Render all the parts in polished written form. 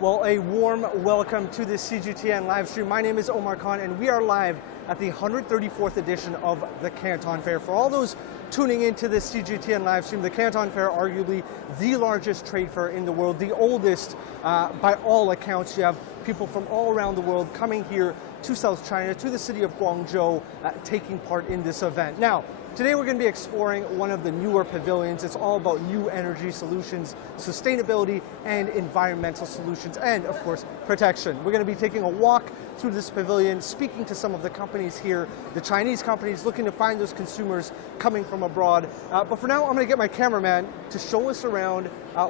Well, a warm welcome to this CGTN live stream. My name is Omar and we are live at the 134th edition of the Canton Fair. For all those tuning into this CGTN live stream, the Canton Fair, arguably the largest trade fair in the world, the oldest by all accounts. You have people from all around the world coming here to South China, to the city of Guangzhou, taking part in this event. Now, today we're going to be exploring one of the newer pavilions. It's all about new energy solutions, sustainability, and environmental solutions, and of course, protection. We're going to be taking a walk through this pavilion, speaking to some of the companies here, the Chinese companies looking to find those consumers coming from abroad. But for now, I'm going to get my cameraman to show us around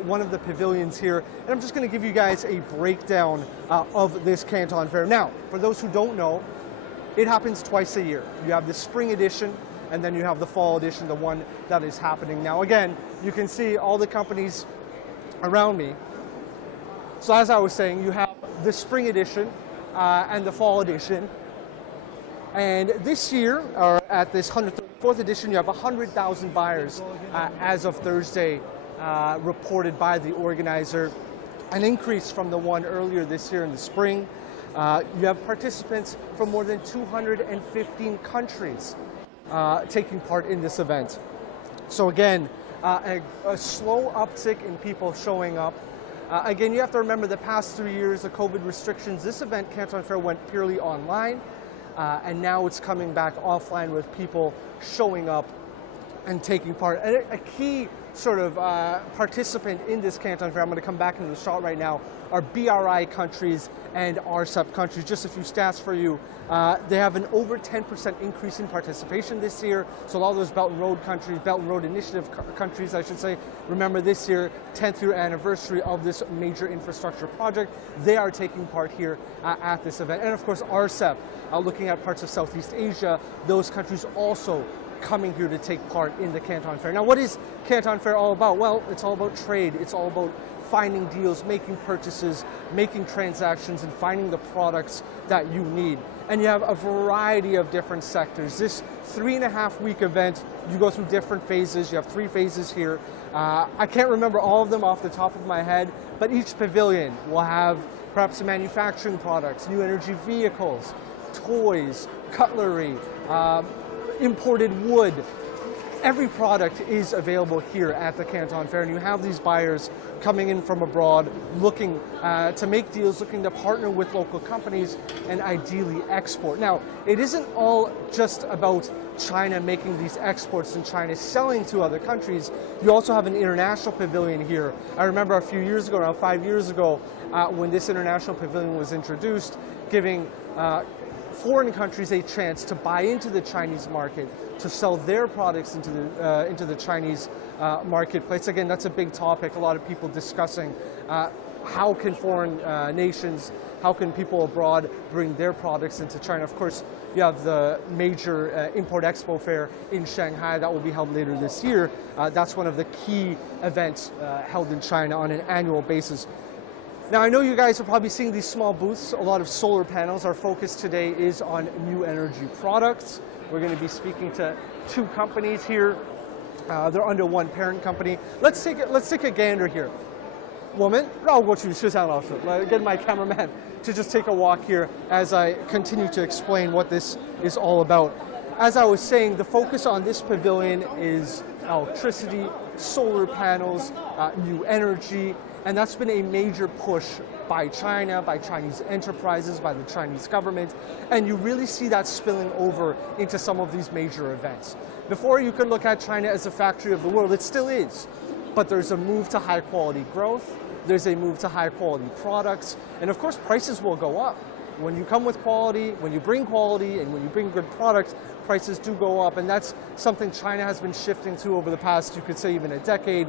one of the pavilions here, and I'm just going to give you guys a breakdown of this Canton Fair. Now, for those who don't know, it happens twice a year. You have the spring edition, and then you have the fall edition, the one that is happening now. Again, you can see all the companies around me. So as I was saying, you have the spring edition and the fall edition. And this year, or at this 134th edition, you have 100,000 buyers as of Thursday, reported by the organizer, an increase from the one earlier this year in the spring. You have participants from more than 215 countries taking part in this event. So again, a slow uptick in people showing up. Again, you have to remember the past 3 years of COVID restrictions, this event, Canton Fair, went purely online, and now it's coming back offline with people showing up and taking part. And a key sort of participant in this Canton Fair, I'm going to come back into the shot right now, are BRI countries and RCEP countries. Just a few stats for you. They have an over 10% increase in participation this year. So a lot of those Belt and Road countries, Belt and Road Initiative countries, I should say, remember this year, 10th year anniversary of this major infrastructure project. They are taking part here at this event. And of course, RCEP, looking at parts of Southeast Asia, those countries also coming here to take part in the Canton Fair. Now, what is Canton Fair all about? Well, it's all about trade. It's all about finding deals, making purchases, making transactions, and finding the products that you need. And you have a variety of different sectors. This 3.5-week event, you go through different phases. You have 3 phases here. I can't remember all of them off the top of my head, but each pavilion will have perhaps manufacturing products, new energy vehicles, toys, cutlery, imported wood. Every product is available here at the Canton Fair, and you have these buyers coming in from abroad looking to make deals, looking to partner with local companies and ideally export. Now, it isn't all just about China making these exports and China selling to other countries. You also have an international pavilion here. I remember a few years ago, around 5 years ago, when this international pavilion was introduced, giving foreign countries a chance to buy into the Chinese market, to sell their products into the Chinese marketplace. Again, that's a big topic. A lot of people discussing how can foreign nations, how can people abroad bring their products into China. Of course, you have the major Import-Expo Fair in Shanghai that will be held later this year. That's one of the key events held in China on an annual basis. Now, I know you guys are probably seeing these small booths, a lot of solar panels. Our focus today is on new energy products. We're going to be speaking to 2 companies here. They're under one parent company. Let's take a gander here. 我们绕过去摄像老师, get my cameraman to just take a walk here as I continue to explain what this is all about. As I was saying, the focus on this pavilion is electricity, solar panels, new energy, and that's been a major push by China, by Chinese enterprises, by the Chinese government, and you really see that spilling over into some of these major events. Before, you could look at China as a factory of the world. It still is, but there's a move to high quality growth, there's a move to high quality products, and of course prices will go up. When you come with quality, when you bring quality, and when you bring good products, prices do go up, and that's something China has been shifting to over the past, you could say, even a decade,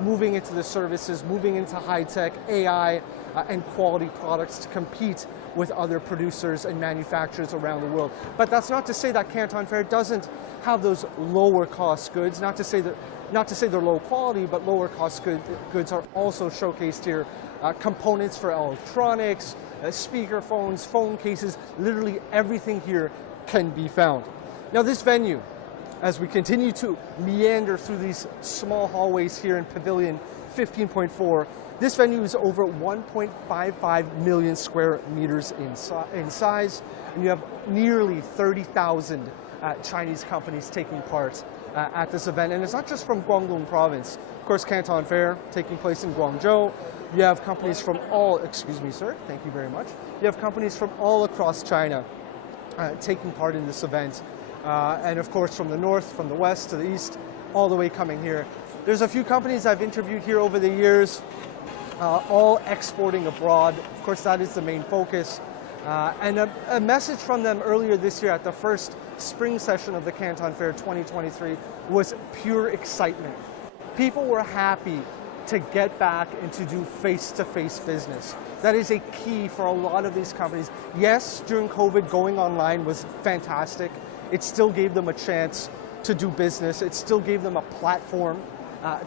moving into the services, moving into high-tech, AI, and quality products to compete with other producers and manufacturers around the world. But that's not to say that Canton Fair doesn't have those lower cost goods, not to say they're low quality, but lower cost goods are also showcased here. Components for electronics, speaker phones, phone cases, literally everything here can be found. Now, this venue, as we continue to meander through these small hallways here in Pavilion 15.4. This venue is over 1.55 million square meters in size, and you have nearly 30,000 Chinese companies taking part at this event. And it's not just from Guangdong province. Of course, Canton Fair taking place in Guangzhou. You have companies from all, excuse me, sir, thank you very much. You have companies from all across China taking part in this event. And of course, from the north, from the west to the east, all the way coming here. There's a few companies I've interviewed here over the years, all exporting abroad. Of course, that is the main focus. And a message from them earlier this year at the first spring session of the Canton Fair 2023 was pure excitement. People were happy to get back and to do face-to-face business. That is a key for a lot of these companies. Yes, during COVID, going online was fantastic. It still gave them a chance to do business. It still gave them a platform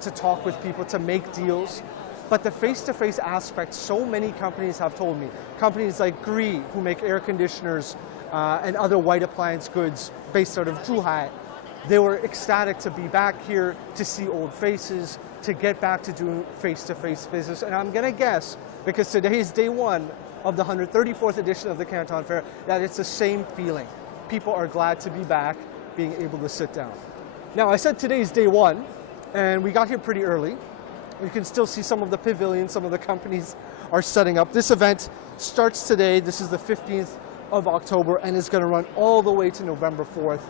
to talk with people, to make deals. But the face-to-face aspect, so many companies have told me, companies like Gree, who make air conditioners and other white appliance goods based out of Zhuhai, they were ecstatic to be back here, to see old faces, to get back to doing face-to-face business. And I'm gonna guess, because today is day one of the 134th edition of the Canton Fair, that it's the same feeling. People are glad to be back, being able to sit down. Now, I said today's day one, and we got here pretty early. You can still see some of the pavilions, some of the companies are setting up. This event starts today. This is the 15th of October and is going to run all the way to November 4th.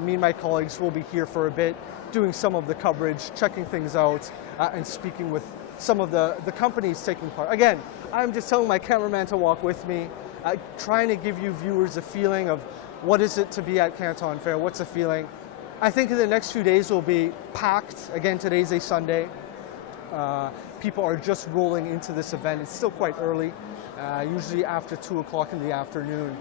Me and my colleagues will be here for a bit, doing some of the coverage, checking things out, and speaking with some of the companies taking part. Again, I'm just telling my cameraman to walk with me, trying to give you viewers a feeling of what is it to be at Canton Fair, what's the feeling. I think in the next few days will be packed. Again, today's a Sunday. People are just rolling into this event. It's still quite early. Usually after 2 o'clock in the afternoon,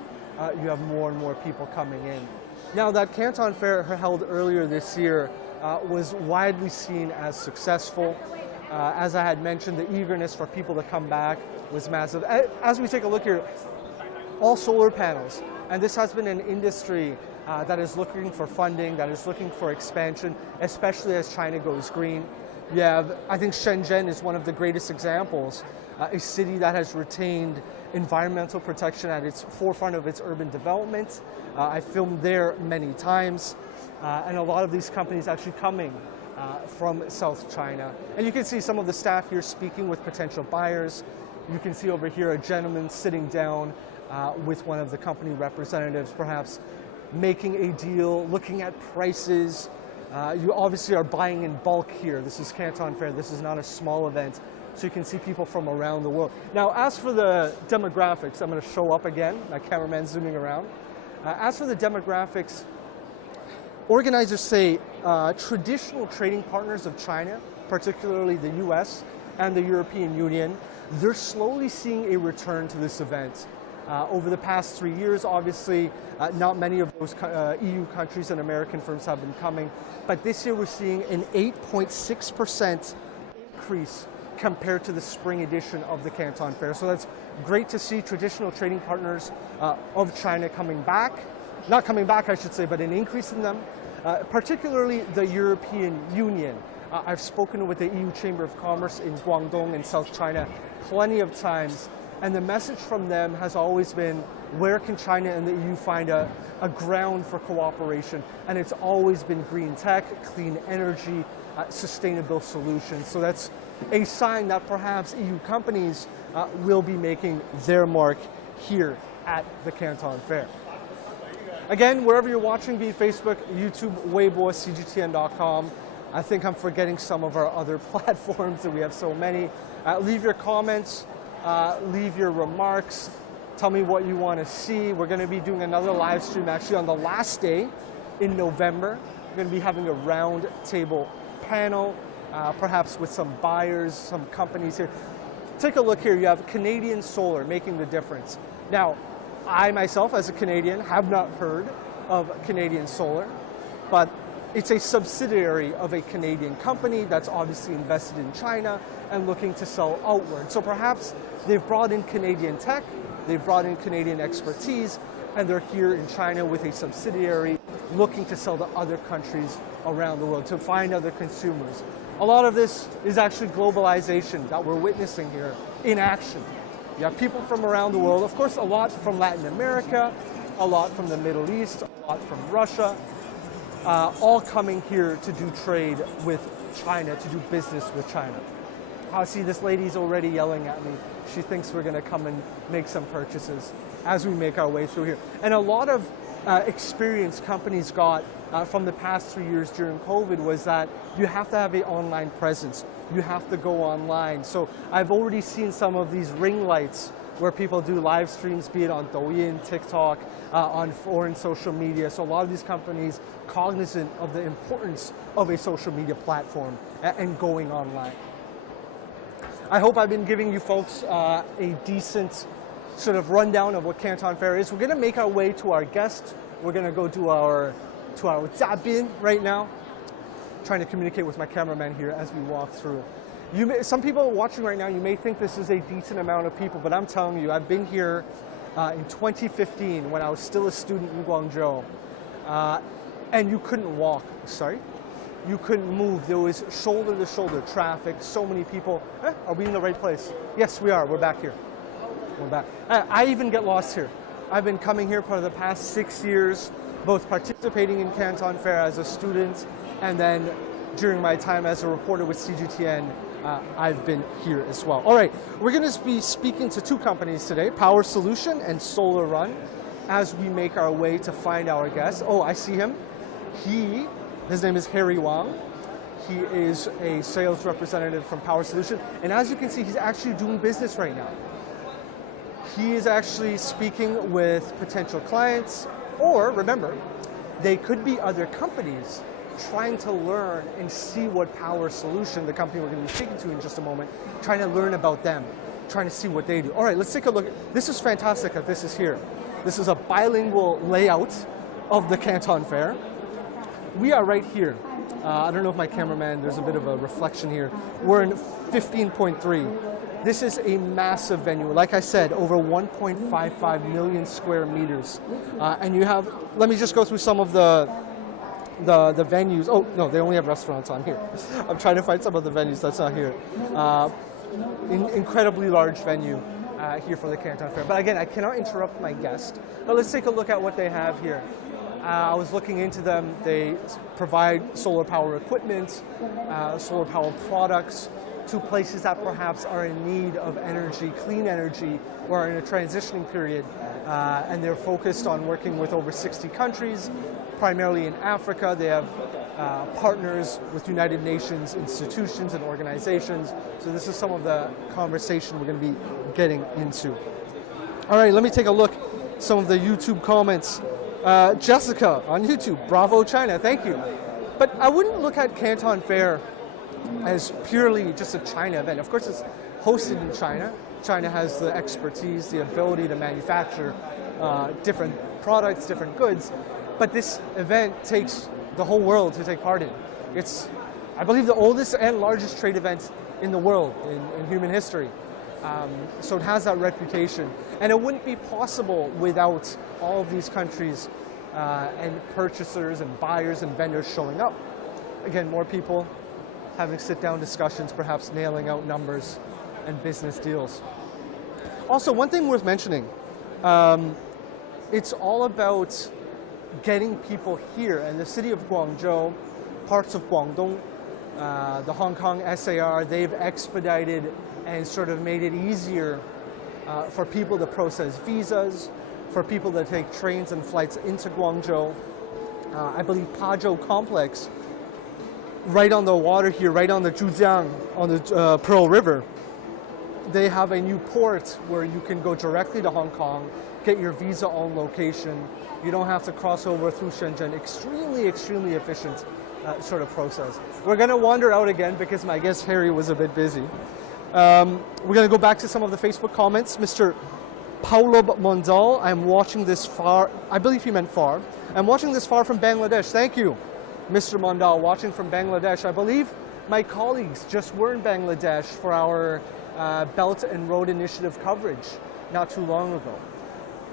you have more and more people coming in. Now, that Canton Fair held earlier this year was widely seen as successful. As I had mentioned, the eagerness for people to come back was massive. As we take a look here, all solar panels, and this has been an industry that is looking for funding, that is looking for expansion, especially as China goes green. You have, I think Shenzhen is one of the greatest examples, a city that has retained environmental protection at its forefront of its urban development. I filmed there many times, and a lot of these companies actually coming from South China. And you can see some of the staff here speaking with potential buyers. You can see over here a gentleman sitting down with one of the company representatives, perhaps making a deal, looking at prices. You obviously are buying in bulk here. This is Canton Fair. This is not a small event. So you can see people from around the world. Now, as for the demographics, I'm going to show up again. My cameraman's zooming around. As for the demographics, organizers say traditional trading partners of China, particularly the US and the European Union, they're slowly seeing a return to this event. Over the past 3 years, obviously, not many of those EU countries and American firms have been coming, but this year we're seeing an 8.6% increase compared to the spring edition of the Canton Fair. So that's great to see traditional trading partners of China coming back. Not coming back, I should say, but an increase in them, particularly the European Union. I've spoken with the EU Chamber of Commerce in Guangdong in South China plenty of times, and the message from them has always been, where can China and the EU find a ground for cooperation? And it's always been green tech, clean energy, sustainable solutions. So that's a sign that perhaps EU companies will be making their mark here at the Canton Fair. Again, wherever you're watching, be it Facebook, YouTube, Weibo, CGTN.com. I think I'm forgetting some of our other platforms, and we have so many. Leave your comments, leave your remarks, tell me what you want to see. We're going to be doing another live stream actually on the last day in November. We're going to be having a round table panel, perhaps with some buyers, some companies here. Take a look here. You have Canadian Solar making the difference. Now, I myself, as a Canadian, have not heard of Canadian Solar, but it's a subsidiary of a Canadian company that's obviously invested in China and looking to sell outward. So perhaps they've brought in Canadian tech, they've brought in Canadian expertise, and they're here in China with a subsidiary looking to sell to other countries around the world, to find other consumers. A lot of this is actually globalization that we're witnessing here in action. You have people from around the world, of course, a lot from Latin America, a lot from the Middle East, a lot from Russia, all coming here to do trade with China, to do business with China. I see this lady's already yelling at me. She thinks we're going to come and make some purchases as we make our way through here. And a lot of experience companies got from the past 3 years during COVID was that you have to have an online presence. You have to go online. So I've already seen some of these ring lights where people do live streams, be it on Douyin, TikTok, on foreign social media. So a lot of these companies cognizant of the importance of a social media platform and going online. I hope I've been giving you folks a decent sort of rundown of what Canton Fair is. We're going to make our way to our guest. We're going to go to our Jiabin right now. Trying to communicate with my cameraman here as we walk through. Some people watching right now, you may think this is a decent amount of people, but I'm telling you, I've been here in 2015 when I was still a student in Guangzhou, and you couldn't walk. Sorry? You couldn't move. There was shoulder-to-shoulder traffic, so many people. Are we in the right place? Yes, we are. We're back here. We're back. I even get lost here. I've been coming here for the past 6 years, both participating in Canton Fair as a student, and then during my time as a reporter with CGTN, I've been here as well. All right, we're going to be speaking to two companies today, Power Solution and Solar Run, as we make our way to find our guest. Oh, I see him. His name is Harry Wang. He is a sales representative from Power Solution, and as you can see, he's actually doing business right now. He is actually speaking with potential clients, or remember, they could be other companies trying to learn and see what Power Solution, the company we're going to be speaking to in just a moment, trying to learn about them, trying to see what they do. All right, let's take a look. This is fantastic that this is here. This is a bilingual layout of the Canton Fair. We are right here. I don't know if my cameraman, there's a bit of a reflection here. We're in 15.3. This is a massive venue. Like I said, over 1.55 million square meters. And you have, let me just go through some of the venues. Oh, no, they only have restaurants on here. I'm trying to find some of the venues that's not here. Incredibly large venue here for the Canton Fair. But again, I cannot interrupt my guest. But let's take a look at what they have here. I was looking into them. They provide solar power equipment, solar power products to places that perhaps are in need of energy, clean energy, or are in a transitioning period. And they're focused on working with over 60 countries, primarily in Africa. They have partners with United Nations institutions and organizations. So this is some of the conversation we're going to be getting into. All right, let me take a look at some of the YouTube comments. Jessica on YouTube, bravo China, thank you. But I wouldn't look at Canton Fair as purely just a China event. Of course, it's hosted in China. China has the expertise, the ability to manufacture different products, different goods. But this event takes the whole world to take part in. It's, I believe, the oldest and largest trade event in the world, in human history. So it has that reputation. And it wouldn't be possible without all of these countries and purchasers and buyers and vendors showing up. Again, more people having sit-down discussions, perhaps nailing out numbers and business deals. Also, one thing worth mentioning, it's all about getting people here. And the city of Guangzhou, parts of Guangdong, the Hong Kong SAR, they've expedited and sort of made it easier for people to process visas, for people to take trains and flights into Guangzhou. I believe Pazhou Complex, right on the water here, right on the Zhujiang, on the Pearl River, they have a new port where you can go directly to Hong Kong, get your visa on location. You don't have to cross over through Shenzhen. Extremely, extremely efficient sort of process. We're going to wander out again because my guest Harry was a bit busy. We're going to go back to some of the Facebook comments. Mr. Paulo Mondal, I'm watching this far, I believe he meant far. I'm watching this far from Bangladesh. Thank you, Mr. Mondal, watching from Bangladesh. I believe my colleagues just were in Bangladesh for our Belt and Road Initiative coverage not too long ago.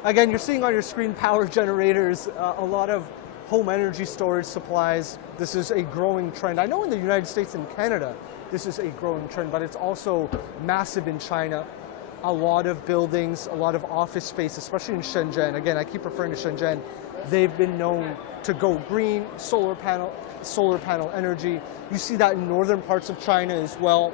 Again, you're seeing on your screen power generators, a lot of home energy storage supplies. This is a growing trend. I know in the United States and Canada, this is a growing trend, but it's also massive in China. A lot of buildings, a lot of office space, especially in Shenzhen. Again, I keep referring to Shenzhen. They've been known to go green, solar panel energy. You see that in northern parts of China as well.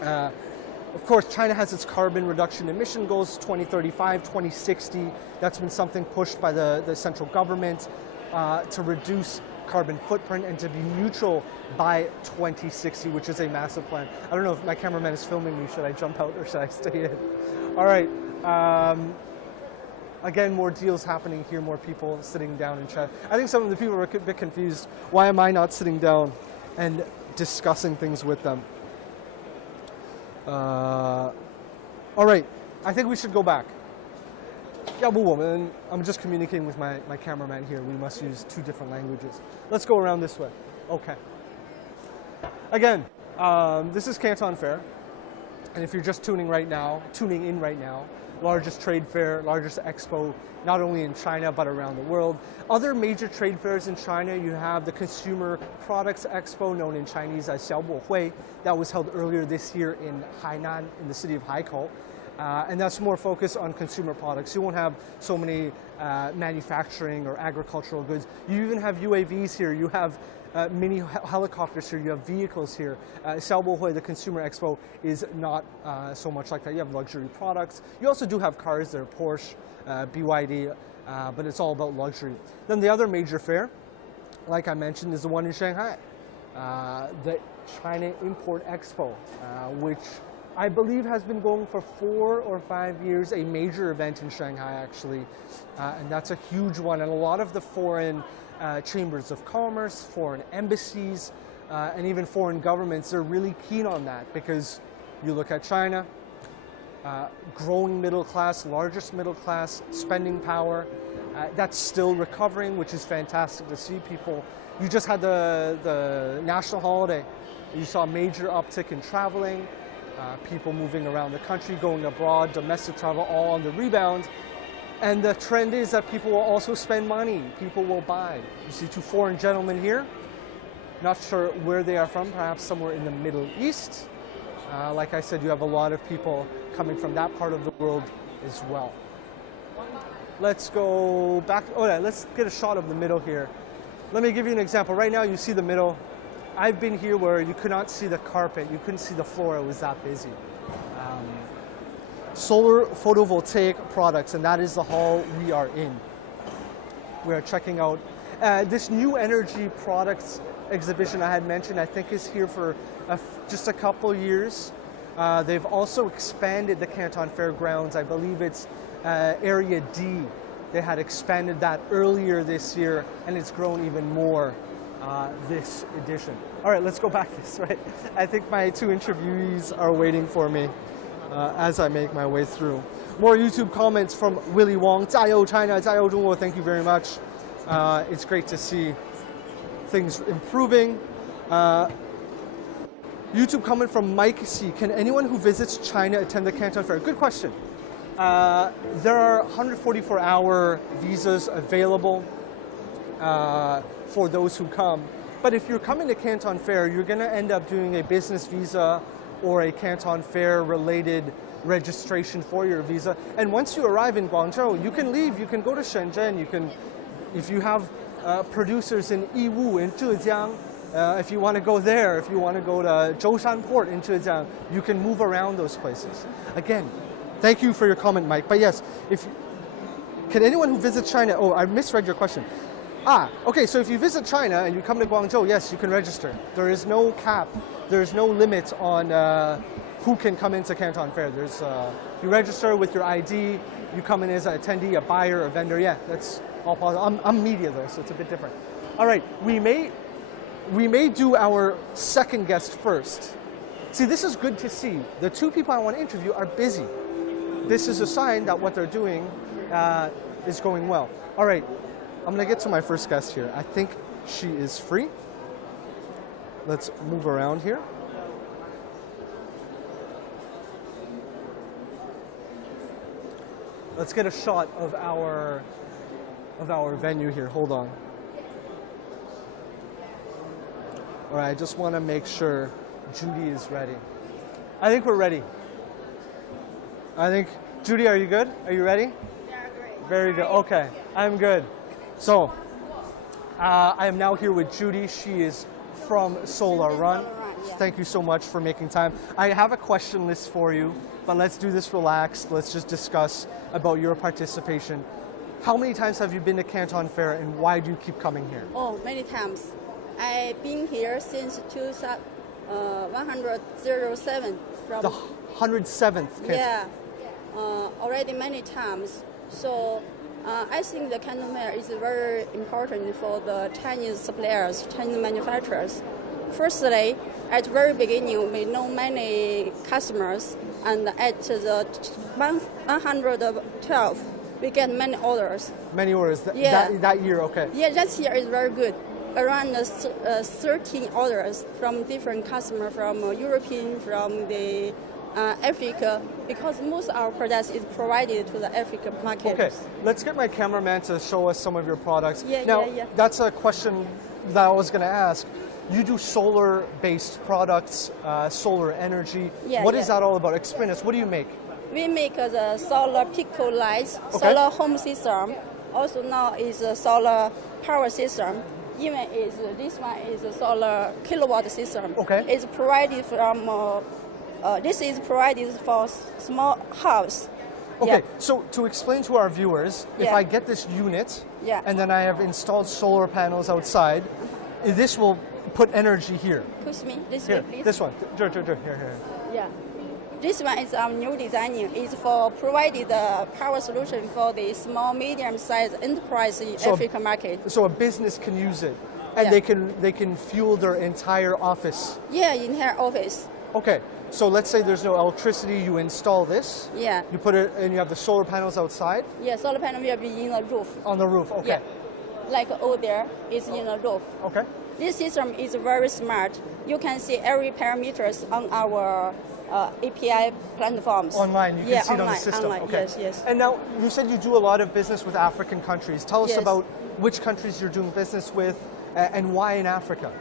Of course, China has its carbon reduction emission goals, 2035, 2060. That's been something pushed by the central government to reduce carbon footprint and to be neutral by 2060, which is a massive plan. I don't know if my cameraman is filming me. Should I jump out or should I stay in? All right. Again, more deals happening here, more people sitting down and chat. I think some of the people are a bit confused. Why am I not sitting down and discussing things with them? All right, I think we should go back. I'm just communicating with my cameraman here. We must use 2 different languages. Let's go around this way. Okay. Again, this is Canton Fair. And if you're just tuning in right now, largest trade fair, largest expo, not only in China, but around the world. Other major trade fairs in China, you have the Consumer Products Expo, known in Chinese as Xiaobohui. That was held earlier this year in Hainan, in the city of Haikou. And that's more focused on consumer products. You won't have so many manufacturing or agricultural goods. You even have UAVs here. You have mini helicopters here. You have vehicles here. Xiaobohui, the Consumer Expo, is not so much like that. You have luxury products. You also do have cars. There are Porsche, BYD, but it's all about luxury. Then the other major fair, like I mentioned, is the one in Shanghai, the China Import Expo, which I believe has been going for 4 or 5 years, a major event in Shanghai actually, and that's a huge one. And a lot of the foreign chambers of commerce, foreign embassies, and even foreign governments are really keen on that, because you look at China, growing middle class, largest middle class, spending power, that's still recovering, which is fantastic to see. People, you just had the national holiday. You saw a major uptick in traveling, people moving around the country, going abroad, domestic travel, all on the rebound. And the trend is that people will also spend money. People will buy. You see 2 foreign gentlemen here. Not sure where they are from, perhaps somewhere in the Middle East. Like I said, you have a lot of people coming from that part of the world as well. Let's go back. Oh, yeah, let's get a shot of the middle here. Let me give you an example. Right now, you see the middle. I've been here where you could not see the carpet. You couldn't see the floor. It was that busy. Solar photovoltaic products, and that is the hall we are in. We are checking out this new energy products exhibition I had mentioned. I think is here for just a couple years. They've also expanded the Canton Fair grounds. I believe it's Area D. They had expanded that earlier this year, and it's grown even more this edition. All right, let's go back this way. I think my 2 interviewees are waiting for me as I make my way through. More YouTube comments from Willie Wong. 加油 China, 加油 Zhongguo. Thank you very much. It's great to see things improving. YouTube comment from Mike C. Can anyone who visits China attend the Canton Fair? Good question. There are 144-hour visas available for those who come. But if you're coming to Canton Fair, you're going to end up doing a business visa or a Canton Fair related registration for your visa. And once you arrive in Guangzhou, you can leave. You can go to Shenzhen. You can, if you have producers in Yiwu, in Zhejiang, if you want to go there, if you want to go to Zhoushan Port in Zhejiang, you can move around those places. Again, thank you for your comment, Mike. But yes, can anyone who visits China, oh, I misread your question. Okay, so if you visit China and you come to Guangzhou, yes, you can register. There is no cap, there is no limit on who can come into Canton Fair. There's, you register with your ID, you come in as an attendee, a buyer, a vendor, yeah, that's all possible. I'm media though, so it's a bit different. All right, we may do our second guest first. See, this is good to see. The 2 people I want to interview are busy. This is a sign that what they're doing is going well. All right, I'm going to get to my first guest here. I think she is free. Let's move around here. Let's get a shot of our venue here. Hold on. All right, I just want to make sure Judy is ready. I think we're ready. Judy, are you good? Are you ready? Yeah, great. Very good. Okay, I'm good. So, I am now here with Judy. She is from Solar Run. Yeah. Thank you so much for making time. I have a question list for you, but let's do this relaxed. Let's just discuss about your participation. How many times have you been to Canton Fair, and why do you keep coming here? Oh, many times. I've been here since 107. From, The 107th Canton. yeah, already many times. So I think the Canton Fair is very important for the Chinese suppliers, Chinese manufacturers. Firstly, at the very beginning, we know many customers, and at the 112, we get many orders. Many orders Yeah. that year, okay. Yeah, that year is very good. Around 13 orders from different customers, from European, from the Africa, because most of our products is provided to the African market. Okay, let's get my cameraman to show us some of your products. Yeah, now, yeah. that's a question that I was going to ask. You do solar-based products, solar energy. Yeah, What is yeah. that all about? Explain us. What do you make? We make the solar pico lights, Okay. solar home system. Also now is a solar power system. Even is this one is a solar kilowatt system. Okay. It's provided from. This is provided for small house. Okay, Yeah. so to explain to our viewers, if Yeah. I get this unit Yeah. and then I have installed solar panels outside, this will put energy here. Push me this Here, way, please. this one. Here. Yeah. This one is our new designing. It's for provided the power solution for the small, medium-sized enterprise in So- African market. So a business can use it, and Yeah. they can fuel their entire office. Yeah, in her office. Okay, so let's say there's no electricity, you install this, Yeah. you put it, and you have the solar panels outside Yeah, solar panel will be in the roof. on the roof. Okay, Yeah. Like over there is in the roof. okay. This system is very smart. You can see every parameters on our API platforms. Online, you can Yeah, see it on the online, system. online, Okay. yes. And now you said you do a lot of business with African countries. Tell us Yes. about which countries you're doing business with and why in Africa.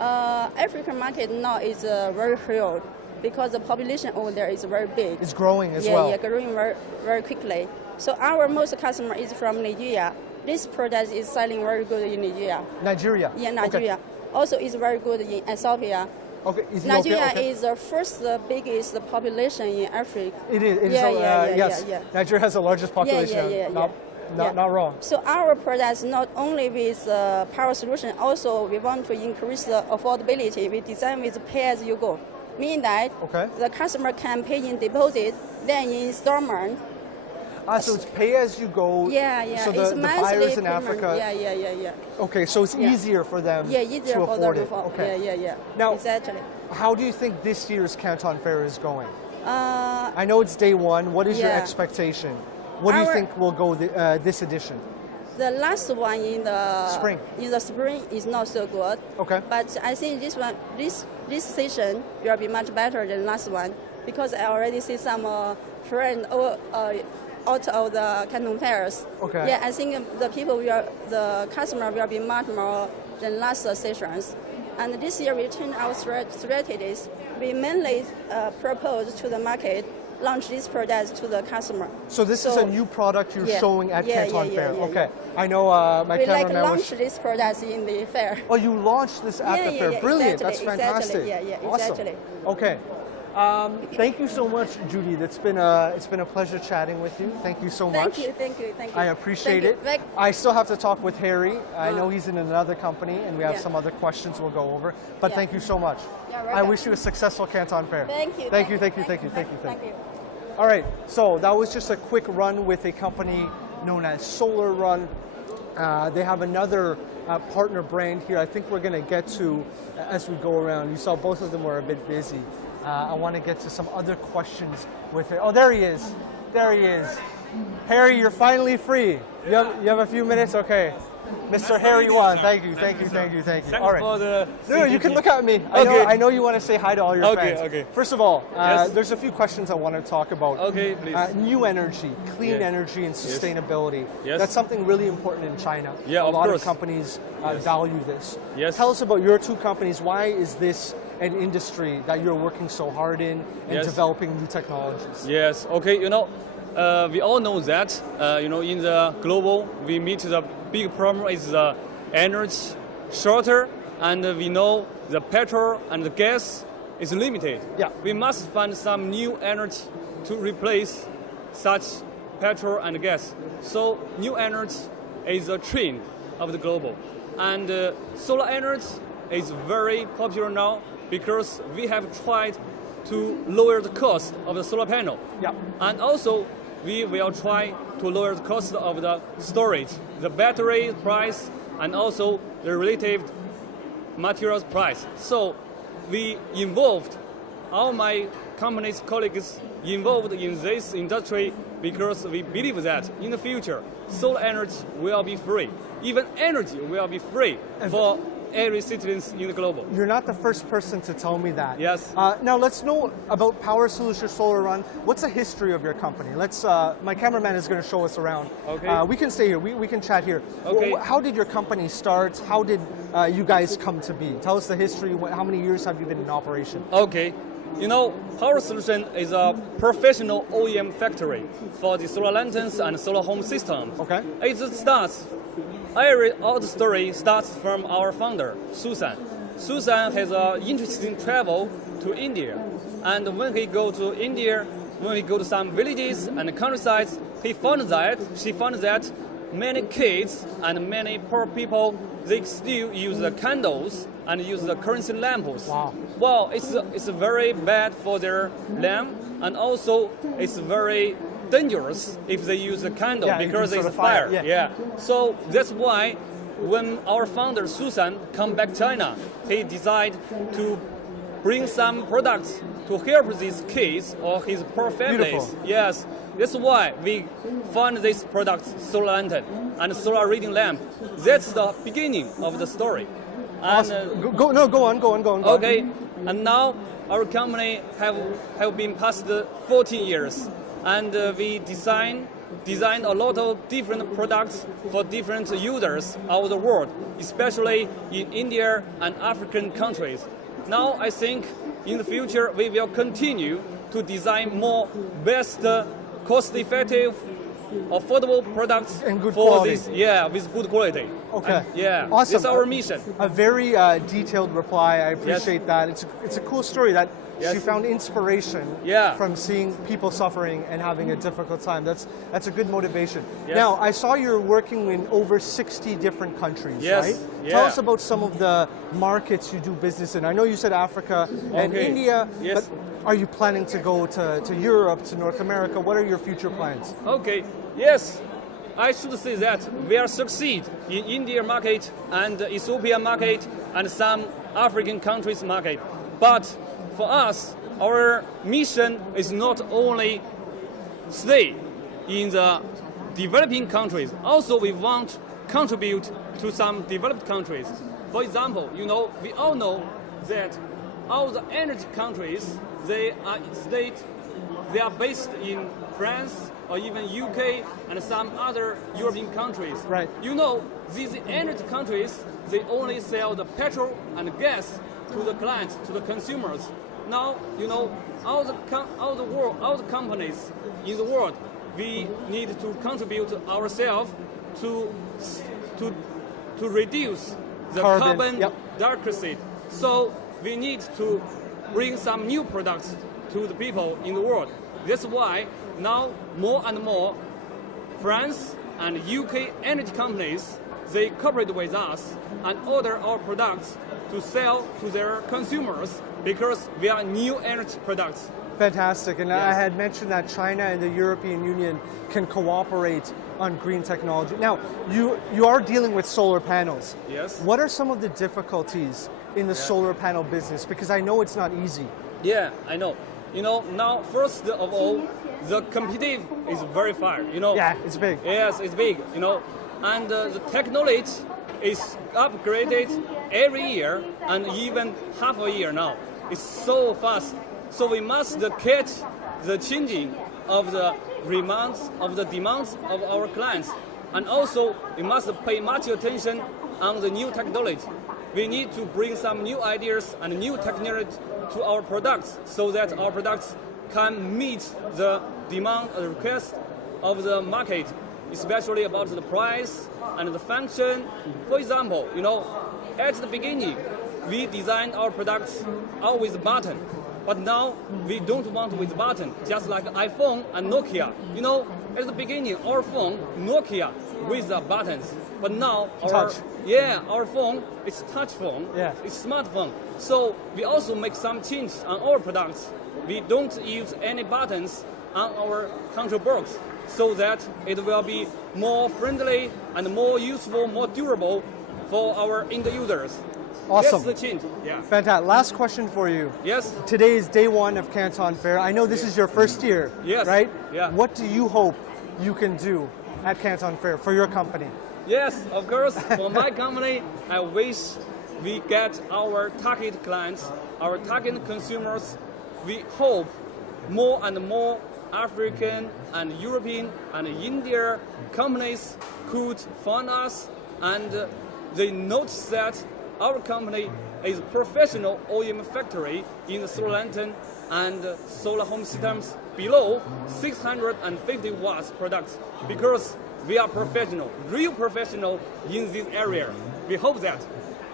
African market now is very huge because the population over there is very big. It's growing as yeah, well. Yeah, growing very, very quickly. So our most customer is from Nigeria. This product is selling very good in Nigeria. Nigeria. Yeah, Nigeria. Also is very good in Ethiopia. Okay. Ethiopia, Nigeria okay. is the first biggest population in Africa. It is. Yeah, yes. yeah. Nigeria has the largest population. Yeah. Not wrong. So our products not only with power solution, also we want to increase the affordability. We design with pay as you go, meaning that Okay. the customer can pay in deposit, then in installment. So it's pay as you go. Yeah. So It's the monthly buyers in payment. Africa. Yeah. Okay, so it's Yeah. easier for them Easier to for afford the it. roof. Okay. Yeah. Now- exactly. How do you think this year's Canton Fair is going? Uh, I know it's day one. What is your Yeah. expectation? What do you Our- think will go this edition? the last one in the Spring. In the spring is not so good. Okay. But I think this one, this session will be much better than last one because I already see some friends out of the Canton Fairs. Okay. Yeah, I think the customer will be much more than last sessions. And this year we change our strategies. We mainly propose to the market launch these products to the customer. So this is a new product you're Yeah. showing at Yeah, Canton yeah, Fair. yeah, Okay. I know my We like cameraman launch was. these products in the fair. Oh, you launched this at the fair. Yeah, Brilliant. exactly, That's fantastic. exactly. Yeah, Awesome. exactly. Okay. Thank you so much, Judy. It's been a pleasure chatting with you. Thank you so much. Thank you. I appreciate it. Thank I still have to talk with Harry. I know he's in another company, and we have Yeah. some other questions we'll go over. But Yeah. thank you so much. You're I welcome. wish you a successful Canton Fair. Thank you. Thank you. All right, so that was just a quick run with a company known as Solar Run. They have another partner brand here. I think we're going to get to as we go around. You saw both of them were a bit busy. I want to get to some other questions with it. Oh, there he is. There he is. Harry, you're finally free. You have a few minutes? Okay. Mr. Harry Wan. Thank you. All right. For the No, you can CGTN. look at me. Okay. I know you want to say hi to all your fans. Okay. First of all, Yes. there's a few questions I want to talk about. Okay, please. New energy, clean Yeah. energy, and sustainability. Yes. That's something really important in China. Yeah, a of lot course. of companies value this. Yes. Tell us about your two companies. Why is this an industry that you're working so hard in and Yes. developing new technologies? Yes. Okay. We all know that. In the global, we meet the big problem is the energy shorter, and we know the petrol and the gas is limited. Yeah. We must find some new energy to replace such petrol and gas. So new energy is a trend of the global, and solar energy is very popular now because we have tried to lower the cost of the solar panel. Yeah. And also, we will try to lower the cost of the storage, the battery price, and also the related materials price. So we involved, all my company's colleagues involved in this industry because we believe that in the future, solar energy will be free. Even energy will be free for every citizen in the global. You're not the first person to tell me that. Yes. Now let's know about Power Solution Solar Run. What's the history of your company? My cameraman is going to show us around. Okay. We can stay here. We can chat here. Okay. How did your company start? How did you guys come to be? Tell us the history. How many years have you been in operation? Okay. Power Solution is a professional OEM factory for the solar lanterns and solar home systems. Okay. All the story starts from our founder, Susan. Susan has an interesting travel to India. And when he go to India, when he go to some villages and countrysides, she found that many kids and many poor people, they still use the candles and use the currency lamps. Wow. Well, it's very bad for their lamp, and also it's very dangerous if they use a candle because it can it's sort of fire. Yeah. So that's why when our founder Susan come back China, he decided to bring some products to help these kids or his poor families. Beautiful. Yes. That's why we found this product, solar lantern and solar reading lamp. That's the beginning of the story. Awesome. Go on. Okay, and now our company have been past 14 years, and we designed a lot of different products for different users of the world, especially in India and African countries. Now I think in the future we will continue to design more best, cost-effective, affordable products and good for quality. this, with good quality. Okay. And, Awesome. That's our mission. A very detailed reply. I appreciate that. It's a cool story that she found inspiration from seeing people suffering and having a difficult time. That's a good motivation. Yes. Now, I saw you're working in over 60 different countries, right? Tell us about some of the markets you do business in. I know you said Africa and India, but are you planning to go to Europe, to North America? What are your future plans? Okay. Yes, I should say that we are succeed in India market and Ethiopia market and some African countries market. But for us, our mission is not only stay in the developing countries. Also, we want to contribute to some developed countries. For example, we all know that all the energy countries, they are based in France or even UK and some other European countries. Right. These energy countries, they only sell the petrol and gas to the clients, to the consumers. Now, all the companies in the world, we need to contribute ourselves to reduce the carbon dioxide. So we need to bring some new products to the people in the world. That's why now more and more France and UK energy companies, they cooperate with us and order our products to sell to their consumers because we are new energy products. Fantastic. And I had mentioned that China and the European Union can cooperate on green technology. Now, you are dealing with solar panels. Yes. What are some of the difficulties in the solar panel business? Because I know it's not easy. Yeah, I know. Now, first of all, the competitive is very far. Yeah, it's big. Yes, it's big. and the technology is upgraded every year and even half a year now. It's so fast. So we must catch the changing of the demands of our clients. And also we must pay much attention on the new technology. We need to bring some new ideas and new technology to our products so that our products can meet the demand and request of the market, especially about the price and the function. For example, at the beginning, we designed our products all with button, but now we don't want with button, just like iPhone and Nokia. At the beginning, our phone, Nokia, with the buttons, but now our phone is touch phone, it's smartphone. So we also make some changes on our products. We don't use any buttons on our control box, so that it will be more friendly and more useful, more durable for our end users. Awesome. That's the change. Yeah. Fantastic. Last question for you. Yes. Today is day one of Canton Fair. I know this is your first year, yes. right? Yeah. What do you hope you can do at Canton Fair for your company? Yes, of course. For my company, I wish we get our target clients, our target consumers. We hope more and more African and European and Indian companies could find us, and they notice that our company is a professional OEM factory in the solar lantern and solar home systems below 650 watts products, because we are professional, real professional in this area. We hope that.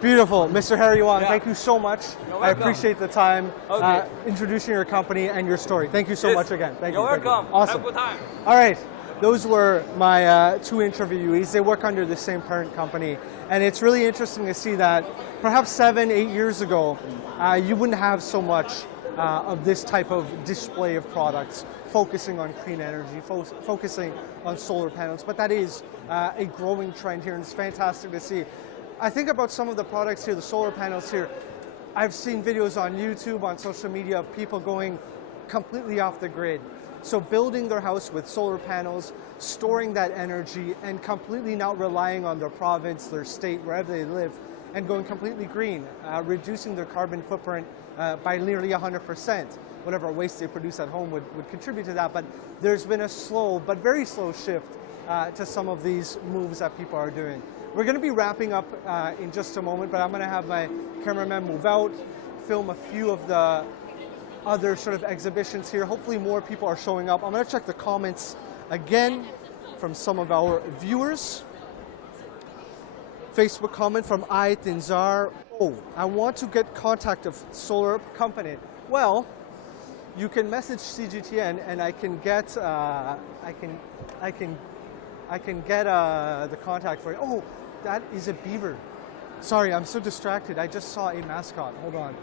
Beautiful. Mr. Harry Wang, Yeah. thank you so much. You're I welcome. appreciate the time Okay. introducing your company and your story. Thank you so Yes. much again. Thank You're you. Thank you. welcome. Awesome. Have a good time. All right. Those were my two interviewees. They work under the same parent company. And it's really interesting to see that perhaps 7-8 years ago, you wouldn't have so much of this type of display of products focusing on clean energy, focusing on solar panels. But that is a growing trend here, and it's fantastic to see. I think about some of the products here, the solar panels here. I've seen videos on YouTube, on social media, of people going completely off the grid. So building their house with solar panels, storing that energy, and completely not relying on their province, their state, wherever they live, and going completely green, reducing their carbon footprint by nearly 100%. Whatever waste they produce at home would contribute to that, but there's been a slow, but very slow shift to some of these moves that people are doing. We're going to be wrapping up in just a moment, but I'm going to have my cameraman move out, film a few of the other sort of exhibitions here. Hopefully more people are showing up. I'm going to check the comments again from some of our viewers. Facebook comment from Tinzar. Oh, I want to get contact of solar company. Well, you can message CGTN and I can get the contact for you. Oh, that is a beaver. Sorry, I'm so distracted. I just saw a mascot. Hold on.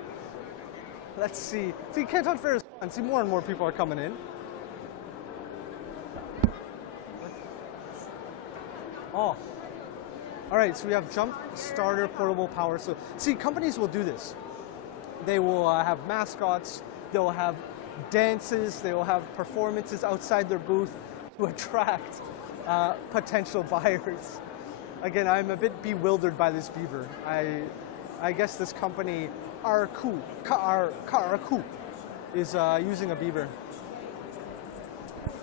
Let's see. See, Canton Fair is fun. See, more and more people are coming in. Oh. All right, so we have jump starter portable power. So, see, companies will do this. They will have mascots. They'll have dances. They will have performances outside their booth to attract potential buyers. Again, I'm a bit bewildered by this beaver. I guess this company, Araku, is using a beaver.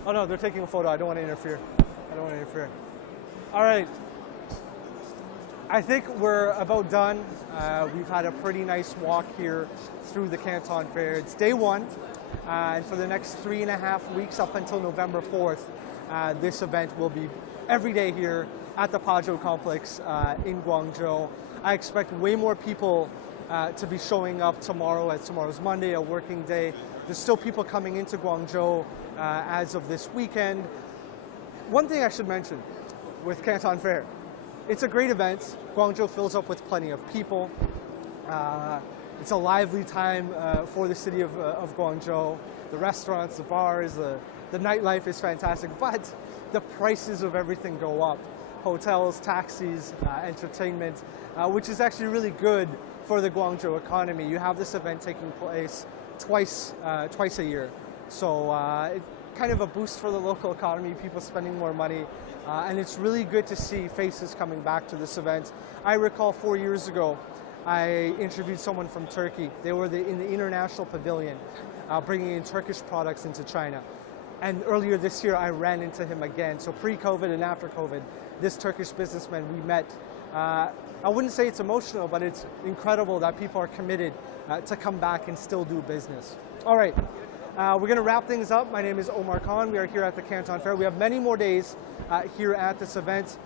Oh no, they're taking a photo. I don't want to interfere. All right. I think we're about done. We've had a pretty nice walk here through the Canton Fair. It's day one, and for the next 3.5 weeks up until November 4th, this event will be every day here at the Pazhou complex in Guangzhou. I expect way more people to be showing up tomorrow, as tomorrow's Monday, a working day. There's still people coming into Guangzhou as of this weekend. One thing I should mention with Canton Fair, it's a great event. Guangzhou fills up with plenty of people. It's a lively time for the city of Guangzhou. The restaurants, the bars, the nightlife is fantastic, but the prices of everything go up. Hotels, taxis, entertainment, which is actually really good for the Guangzhou economy. You have this event taking place twice a year. So kind of a boost for the local economy, people spending more money, and it's really good to see faces coming back to this event. I recall 4 years ago, I interviewed someone from Turkey. They were in the international pavilion, bringing in Turkish products into China. And earlier this year, I ran into him again. So pre-COVID and after COVID, this Turkish businessman we met, I wouldn't say it's emotional, but it's incredible that people are committed to come back and still do business. All right, we're going to wrap things up. My name is Omar Khan. We are here at the Canton Fair. We have many more days here at this event.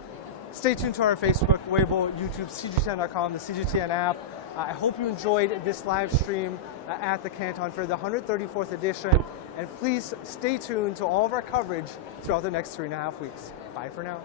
Stay tuned to our Facebook, Weibo, YouTube, CGTN.com, the CGTN app. I hope you enjoyed this live stream at the Canton Fair, the 134th edition. And please stay tuned to all of our coverage throughout the next 3.5 weeks. Bye for now.